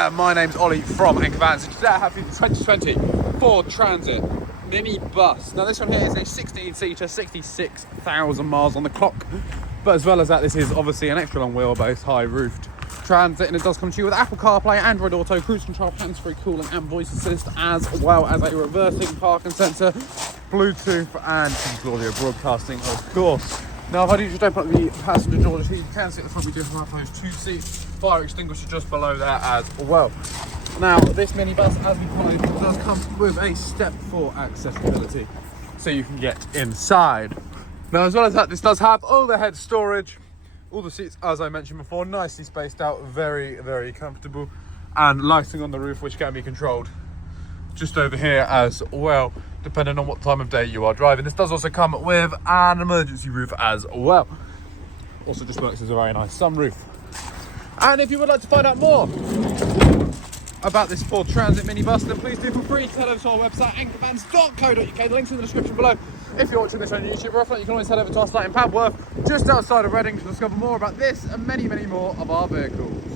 there, my name's Ollie from Anchor Vans, and today I have the 2020 Ford Transit Minibus. Now this one here is a 16-seater, 66,000 miles on the clock, but as well as that, this is obviously an extra long wheelbase, high-roofed Transit, and it does come to you with Apple CarPlay, Android Auto, cruise control, hands-free cooling and voice assist, as well as a reversing parking sensor, Bluetooth and digital audio broadcasting, of course. Now, if I do just open up the passenger door, you can see at the front we do have those 2 seats, fire extinguisher just below there as well. Now, this minibus, as we find, does come with a step for accessibility, so you can get inside. Now, as well as that, this does have overhead storage. All the seats, as I mentioned before, nicely spaced out, very, very comfortable, and lighting on the roof, which can be controlled just over here as well, depending on what time of day you are driving. This does also come with an emergency roof as well. Also just works as a very nice sunroof. And if you would like to find out more about this Ford Transit minibus, then please do feel free to head over to our website, anchorvans.co.uk. The link's in the description below. If you're watching this on YouTube, or if not, you can always head over to our site in Padworth, just outside of Reading, to discover more about this and many, many more of our vehicles.